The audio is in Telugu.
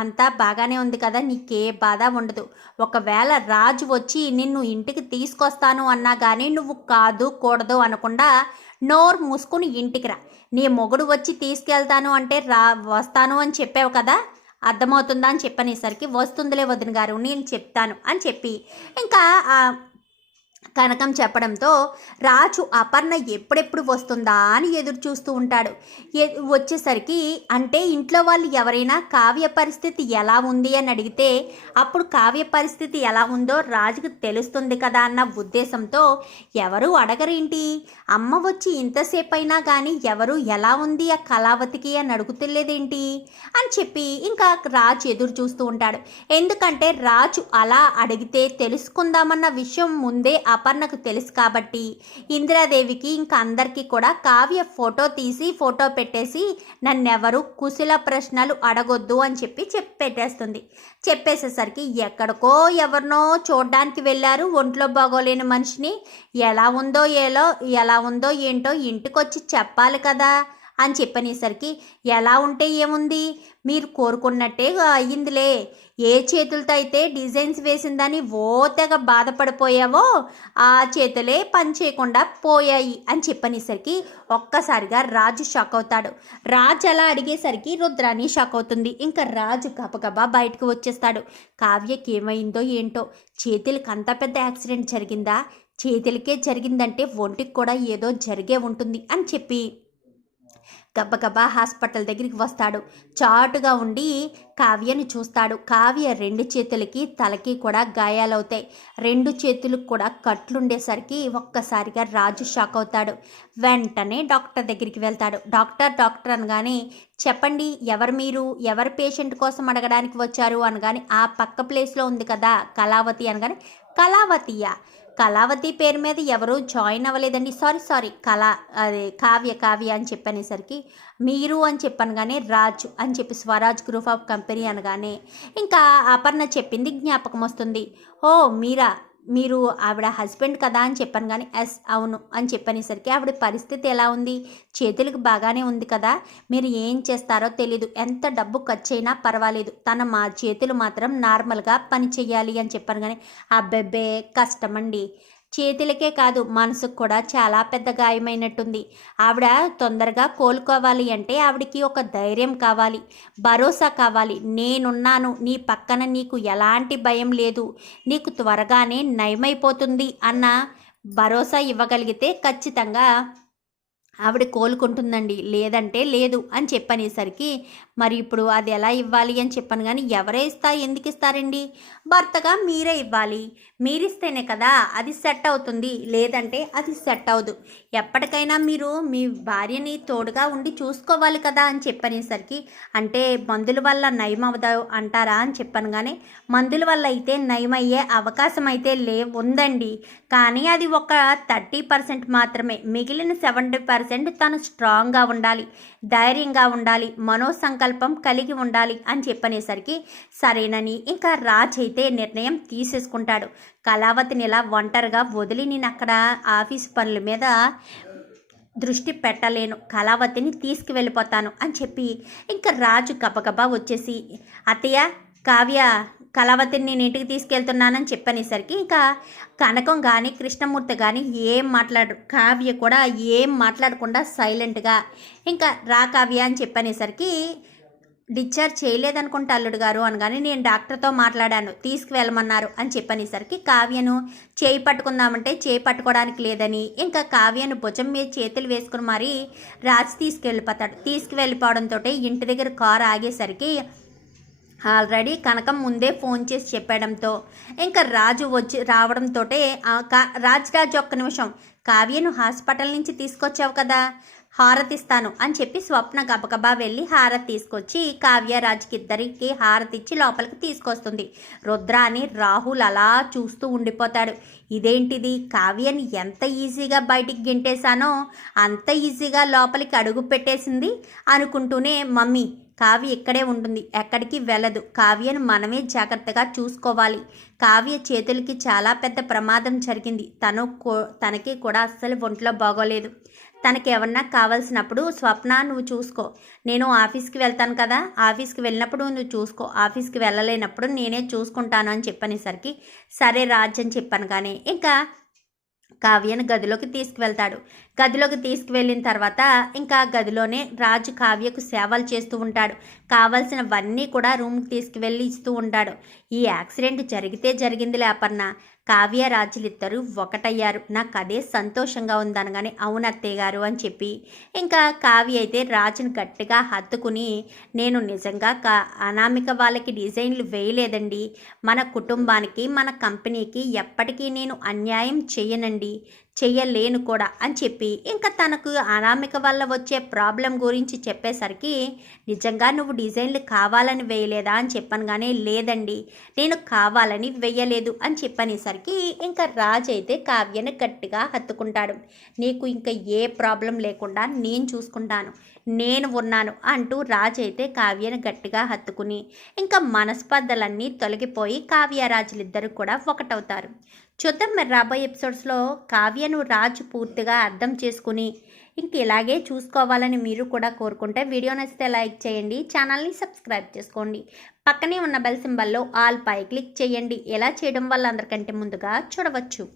అంతా బాగానే ఉంది కదా, నీకే బాధ ఉండదు. ఒకవేళ రాజు వచ్చి నిన్ను ఇంటికి తీసుకొస్తాను అన్నా కానీ నువ్వు కాదు కూడదు అనకుండా నోరు మూసుకుని ఇంటికి రా. నీ మొగుడు వచ్చి తీసుకెళ్తాను అంటే వస్తాను అని చెప్పావు కదా, అర్థమవుతుందా అని చెప్పనేసరికి వస్తుందిలే వదిన గారు నేను చెప్తాను అని చెప్పి ఇంకా కనకం చెప్పడంతో రాజు అపర్ణ ఎప్పుడెప్పుడు వస్తుందా అని ఎదురు చూస్తూ ఉంటాడు. వచ్చేసరికి అంటే ఇంట్లో వాళ్ళు ఎవరైనా కావ్య పరిస్థితి ఎలా ఉంది అని అడిగితే అప్పుడు కావ్య పరిస్థితి ఎలా ఉందో రాజుకు తెలుస్తుంది కదా అన్న ఉద్దేశంతో ఎవరు అడగరేంటి, అమ్మ వచ్చి ఇంతసేపు అయినా కానీ ఎవరు ఎలా ఉంది ఆ కళావతికి అని అడుగుతులేదేంటి అని చెప్పి ఇంకా రాజు ఎదురు చూస్తూ ఉంటాడు. ఎందుకంటే రాజు అలా అడిగితే తెలుసుకుందామన్న విషయం ముందే అపర్ణకు తెలుసు కాబట్టి ఇందిరాదేవికి ఇంకా అందరికీ కూడా కావ్య ఫోటో పెట్టేసి నన్నెవరు కుశల ప్రశ్నలు అడగొద్దు అని చెప్పి పెట్టేస్తుంది. చెప్పేసేసరికి ఎక్కడికో ఎవరినో చూడడానికి వెళ్ళారు ఒంట్లో బాగోలేని మనిషిని, ఎలా ఉందో ఏంటో ఇంటికొచ్చి చెప్పాలి కదా అని చెప్పనేసరికి ఎలా ఉంటే ఏముంది, మీరు కోరుకున్నట్టే అయ్యిందిలే. ఏ చేతులతో అయితే డిజైన్స్ వేసిందని తెగ బాధపడిపోయావో ఆ చేతులే పని చేయకుండా పోయాయి అని చెప్పనేసరికి ఒక్కసారిగా రాజు షాక్ అవుతాడు. రాజు అలా అడిగేసరికి రుద్రాని షాక్ అవుతుంది. ఇంకా రాజు గబగబా బయటకు వచ్చేస్తాడు. కావ్యకి ఏమైందో ఏంటో, చేతులకి అంత పెద్ద యాక్సిడెంట్ జరిగిందా, చేతులకే జరిగిందంటే ఒంటికి కూడా ఏదో జరిగే ఉంటుంది అని చెప్పి గబగబా హాస్పిటల్ దగ్గరికి వస్తాడు. చాటుగా ఉండి కావ్యని చూస్తాడు. కావ్య 2 చేతులకి తలకి కూడా గాయాలవుతాయి. 2 చేతులకు కూడా కట్లుండేసరికి ఒక్కసారిగా రాజు షాక్ అవుతాడు. వెంటనే డాక్టర్ దగ్గరికి వెళ్తాడు. డాక్టర్ అనగానే చెప్పండి మీరు ఎవరి పేషెంట్ కోసం అడగడానికి వచ్చారు అనగానే ఆ పక్క ప్లేస్లో ఉంది కదా కళావతి అనగానే కళావతియా, కళావతి పేరు మీద ఎవరు జాయిన్ అవ్వలేదండి, సారీ కావ్య అని చెప్పనేసరికి మీరు అని చెప్పనగానే రాజు అని చెప్పి స్వరాజ్ గ్రూప్ ఆఫ్ కంపెనీ అనగానే ఇంకా అపర్ణ చెప్పింది జ్ఞాపకం వస్తుంది. ఓ మీరు ఆవిడ హస్బెండ్ కదా అని చెప్పాను కానీ ఎస్ అవును అని చెప్పనేసరికి ఆవిడ పరిస్థితి ఎలా ఉంది, చేతులకు బాగానే ఉంది కదా, మీరు ఏం చేస్తారో తెలీదు, ఎంత డబ్బు ఖర్చు అయినా పర్వాలేదు, మా చేతులు మాత్రం నార్మల్గా పని చెయ్యాలి అని చెప్పాను కానీ అబ్బెబ్బే కష్టమండి, చేతులకే కాదు మనసుకు కూడా చాలా పెద్ద గాయమైనట్టుంది. ఆవిడ తొందరగా కోలుకోవాలి అంటే ఆవిడకి ఒక ధైర్యం కావాలి, భరోసా కావాలి. నేనున్నాను నీ పక్కన, నీకు ఎలాంటి భయం లేదు, నీకు త్వరగానే నయమైపోతుంది అన్న భరోసా ఇవ్వగలిగితే ఖచ్చితంగా ఆవిడ కోలుకుంటుందండి, లేదంటే లేదు అని చెప్పనేసరికి మరి ఇప్పుడు అది ఎలా ఇవ్వాలి అని చెప్పాను కానీ ఎందుకు ఇస్తారండి, భర్తగా మీరే ఇవ్వాలి, మీరిస్తేనే కదా అది సెట్ అవుతుంది, లేదంటే అది సెట్ అవ్వదు. ఎప్పటికైనా మీరు మీ భార్యని తోడుగా ఉండి చూసుకోవాలి కదా అని చెప్పనేసరికి అంటే మందుల వల్ల నయం అవ్వదు అంటారా అని చెప్పాను కానీ మందుల వల్ల అయితే నయమయ్యే అవకాశం అయితే ఉందండి, కానీ అది ఒక 30% మాత్రమే, మిగిలిన 70% తను స్ట్రాంగ్గా ఉండాలి, ధైర్యంగా ఉండాలి, మనోసంకల్పం కలిగి ఉండాలి అని చెప్పనేసరికి సరేనని ఇంకా రాజ్ అయితే నిర్ణయం తీసేసుకుంటాడు. కళావతిని ఇలా ఒంటరిగా వదిలి నేను అక్కడ ఆఫీస్ పనుల మీద దృష్టి పెట్టలేను, కళావతిని తీసుకువెళ్ళిపోతాను అని చెప్పి ఇంకా రాజు గబగబా వచ్చేసి అత్తయ్య కావ్య కళావతిని నేను ఇంటికి తీసుకెళ్తున్నానని చెప్పనేసరికి ఇంకా కనకం కానీ కృష్ణమూర్తి కానీ ఏం మాట్లాడరు, కావ్య కూడా ఏం మాట్లాడకుండా సైలెంట్గా ఇంకా రా కావ్య అని చెప్పనేసరికి డిశ్చార్జ్ చేయలేదనుకుంటా అల్లుడు గారు అనగానే నేను డాక్టర్తో మాట్లాడాను తీసుకువెళ్ళమన్నారు అని చెప్పనేసరికి కావ్యను చేయి పట్టుకుందామంటే చేయి పట్టుకోవడానికి లేదని ఇంకా కావ్యను భుజం మీద చేతులు వేసుకుని మరీ రాజు తీసుకువెళ్ళిపోవడంతో ఇంటి దగ్గర కారు ఆగేసరికి ఆల్రెడీ కనకం ముందే ఫోన్ చేసి చెప్పడంతో ఇంకా రాజు రావడంతో రాజు ఒక్క నిమిషం, కావ్యను హాస్పిటల్ నుంచి తీసుకొచ్చావు కదా, హారతిస్తాను అని చెప్పి స్వప్న గబగబా వెళ్ళి హారతి తీసుకొచ్చి కావ్య రాజుకి ఇద్దరికి హారతి ఇచ్చి లోపలికి తీసుకొస్తుంది. రుద్రాని రాహుల్ అలా చూస్తూ ఉండిపోతాడు. ఇదేంటిది, కావ్యని ఎంత ఈజీగా బయటికి గెంటేశానో అంత ఈజీగా లోపలికి అడుగు పెట్టేసింది అనుకుంటూనే మమ్మీ కావ్య ఇక్కడే ఉంటుంది, ఎక్కడికి వెళ్ళదు, కావ్యను మనమే జాగ్రత్తగా చూసుకోవాలి, కావ్య చేతులకి చాలా పెద్ద ప్రమాదం జరిగింది, తనకి కూడా అస్సలు ఒంట్లో బాగోలేదు, తనకి ఏమన్నా కావాల్సినప్పుడు స్వప్న నువ్వు చూసుకో, నేను ఆఫీస్కి వెళ్తాను కదా, ఆఫీస్కి వెళ్ళినప్పుడు నువ్వు చూసుకో, ఆఫీస్కి వెళ్ళలేనప్పుడు నేనే చూసుకుంటాను అని చెప్పనేసరికి సరే రాజ్ అని చెప్పాను. కానీ ఇంకా కావ్యను గదిలోకి తీసుకువెళ్తాడు. గదిలోకి తీసుకువెళ్ళిన తర్వాత ఇంకా గదిలోనే రాజు కావ్యకు సేవలు చేస్తూ ఉంటాడు. కావాల్సినవన్నీ కూడా రూమ్కి తీసుకువెళ్ళి ఇస్తూ ఉంటాడు. ఈ యాక్సిడెంట్ జరిగితే జరిగిందిలే అపర్ణ, కావ్య రాజులిద్దరూ ఒకటయ్యారు, నాకు అదే సంతోషంగా ఉందనగానే అవును అత్తయ్య గారు అని చెప్పి ఇంకా కావ్య అయితే రాజుని గట్టిగా హత్తుకుని నేను నిజంగా అనామిక వాళ్ళకి డిజైన్లు వేయలేదండి, మన కుటుంబానికి మన కంపెనీకి ఎప్పటికీ నేను అన్యాయం చేయనండి, చెయ్యలేను కూడా అని చెప్పి ఇంకా తనకు అనామిక వల్ల వచ్చే ప్రాబ్లం గురించి చెప్పేసరికి నిజంగా నువ్వు డిజైన్లు కావాలని వేయలేదా అని చెప్పాను. కానీ లేదండి, నేను కావాలని వెయ్యలేదు అని చెప్పనేసరికి ఇంకా రాజు అయితే కావ్యని గట్టిగా హత్తుకుంటాడు. నీకు ఇంకా ఏ ప్రాబ్లం లేకుండా నేను చూసుకుంటాను, నేను ఉన్నాను అంటూ రాజు అయితే కావ్యను గట్టిగా హత్తుకుని ఇంకా మనస్పర్ధలన్నీ తొలగిపోయి కావ్యరాజులిద్దరూ కూడా ఒకటవుతారు. చూద్దాం మరి రాబోయే ఎపిసోడ్స్లో కావ్యను రాజు పూర్తిగా అర్థం చేసుకుని ఇంక ఇలాగే చూసుకోవాలని మీరు కూడా కోరుకుంటే వీడియో నచ్చితే లైక్ చేయండి, ఛానల్ని సబ్స్క్రైబ్ చేసుకోండి, పక్కనే ఉన్న బెల్ సింబల్లో ఆల్ పై క్లిక్ చేయండి. ఎలా చేయడం వల్ల అందరికంటే ముందుగా చూడవచ్చు.